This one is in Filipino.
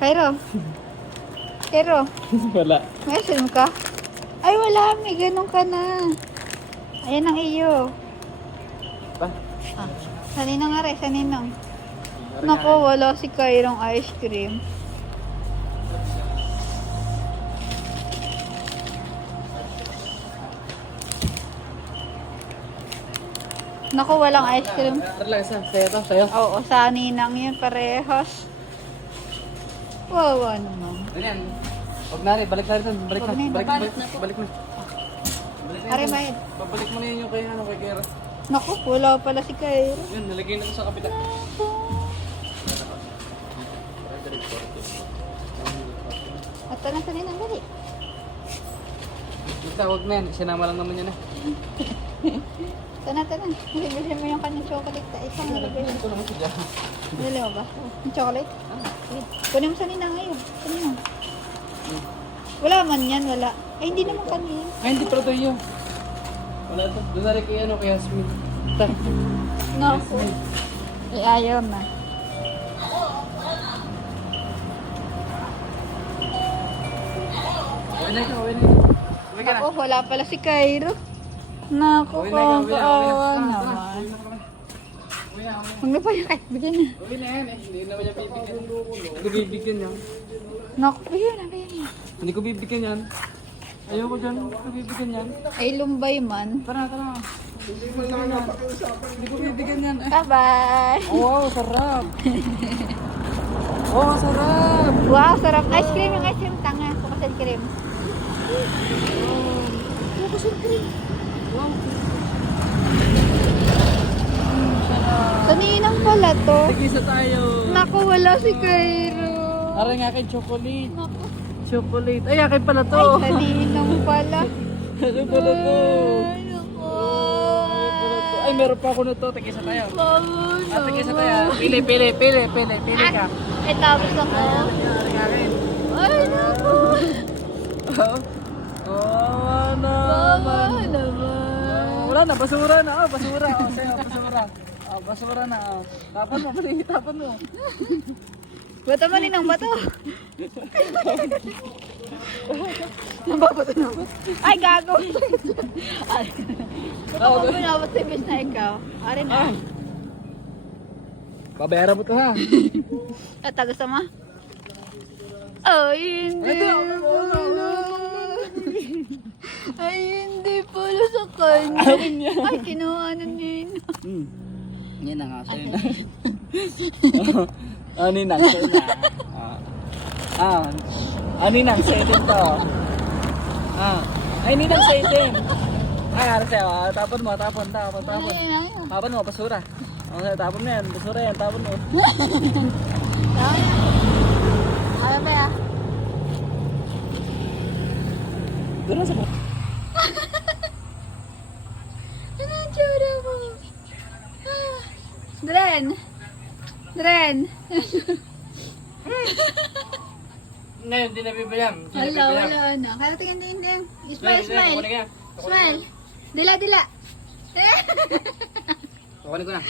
Cairo. Cairo. Wala. May asin ka? Ay, wala. May ganun ka na. Ayan ang iyo. Pa? Ah. Saninong nga rin, saninong. Naku, wala si Cairong ice cream. Naku, walang ice cream. Talaga isa. Sa'yo to, sa'yo. Oo, sa ninang yun, parehas. Wawa naman. Ganyan. Huwag na rin. Balik na rin. Balik na. Huwag na. Balik na. Balik na po. Balik na. Balik na. Aray, Mayed. Pabalik mo na yun yung kay Kera. Naku, wala pala si Cairo. Yun, nalagay na ko sa kapila. At na sa ninang, dali. Basta, huwag na yan. Sinama lang naman yun eh. Tana. Bilhin mo yung kanyang chocolate. Isang nilagay. Ito naman siya. Dali mo ba? Yung chocolate? Sige. Kunin mo sa ninang ngayon. Kunin mo. Wala man yan, wala. Ay, hindi naman kanina. Ay, hindi pala ito yun. Wala ito. Doon na rin kay ano, kay Yasmin. Ta. Naku. Eh, ayaw na. Uwi na ikaw, uwi na ikaw. Uwi ka na. Naku, wala pala si Cairo. Naku, Uwi na ikaw, uwi na, uwi na. kaawa Tara, naman. tara. Uwi na. Huwag na pa yung kahit bigyan na. Uwi na yan eh. Hindi naman niya bibigyan. Hindi bibigyan yan. Naku, bigyan na. Hindi ko bibigyan yan. Ayoko dyan. Hindi ko bibigyan yan. Ay, lumbay man. Tara. Hindi ko bibigyan yan. Bye-bye. Wow, sarap. Oh, sarap. Wow, sarap. Ice cream yung ice cream. Tanga, kukasin cream. Kukasin cream. Wow. Sa ninang pala to. Tigisa tayo. Naku, wala si Cairo. Aray nga akin chocolate. Naku. Chocolate. Ay, akin pala to. Ay, sa ninang pala. Ano pala to? Ay, naku. Ay, meron pa ako nito. Tigisa tayo. Bago Tigisa tayo. Pili ka. Eh, tapos ako. Aray nga akin. Ay, naku. Oh, Bago naman. naman. Wala na, basura na. Oh, basura. Oh, sa'yo, basura. Oh, basura na. Oh. Tapon mo, tapon mo. Bato mo ninang bato. Nababato na ba? Ay, gago. Ay, bato mo pinabot sa ibig na ikaw. Ari na. Babayaran mo to ha. At tagas sama? Ay, hindi pala. Ay, hindi pala sa kanya. Amin yan. Ay, kinuha na nina. Yan na nga, sa'yo na. Ninang, sa'yo na. Ninang, sa'yo din to. Ay, ninang, sa'yo din. Ay, ara sa'yo. Tapon mo. Tapon mo, basura. Tapon mo yan, basura yan, tapon mo. Ano ba ya? Doon na sa mo. Ano ang tsura mo? Ah. Dren! Ngayon, hindi nabibayam. Wala na. Kaya tingin. Smile. Smile. Dila. Kukunin ko na.